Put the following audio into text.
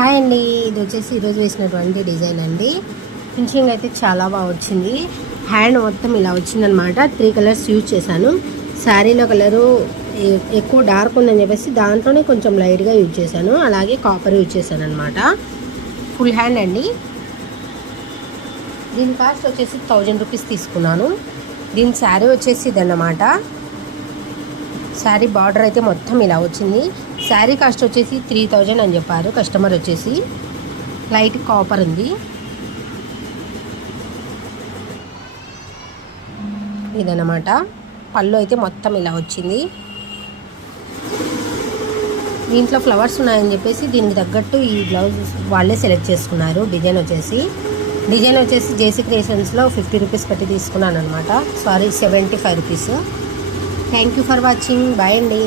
Hi అండి, ఇది వచ్చేసి ఈరోజు వేసినటువంటి డిజైన్ అండి. ఫినిషింగ్ అయితే చాలా బాగా వచ్చింది. హ్యాండ్ మొత్తం ఇలా వచ్చిందనమాట. 3 కలర్స్ యూజ్ చేశాను. శారీలో కలరు ఎక్కువ డార్క్ ఉందని చెప్పేసి దాంట్లోనే కొంచెం లైట్గా యూజ్ చేశాను. అలాగే కాపర్ యూజ్ చేశాను అనమాట. ఫుల్ హ్యాండ్ అండి. దీని కాస్ట్ వచ్చేసి 1000 రూపీస్ తీసుకున్నాను. దీని శారీ వచ్చేసి ఇదన్నమాట. శారీ బార్డర్ అయితే మొత్తం ఇలా వచ్చింది. శారీ కాస్ట్ వచ్చేసి 3000 అని చెప్పారు కస్టమర్. వచ్చేసి లైట్ కాపర్ ఉంది. ఇదన్నమాట. పళ్ళు అయితే మొత్తం ఇలా వచ్చింది. దీంట్లో ఫ్లవర్స్ ఉన్నాయని చెప్పేసి దీనికి తగ్గట్టు ఈ బ్లౌజ్ వాళ్ళే సెలెక్ట్ చేసుకున్నారు. డిజైన్ వచ్చేసి జేసీ క్రియేషన్స్లో 50 రూపీస్ పెట్టి తీసుకున్నాను అనమాట. Sorry, 75 rupees. Thank you for watching. Bye అండి.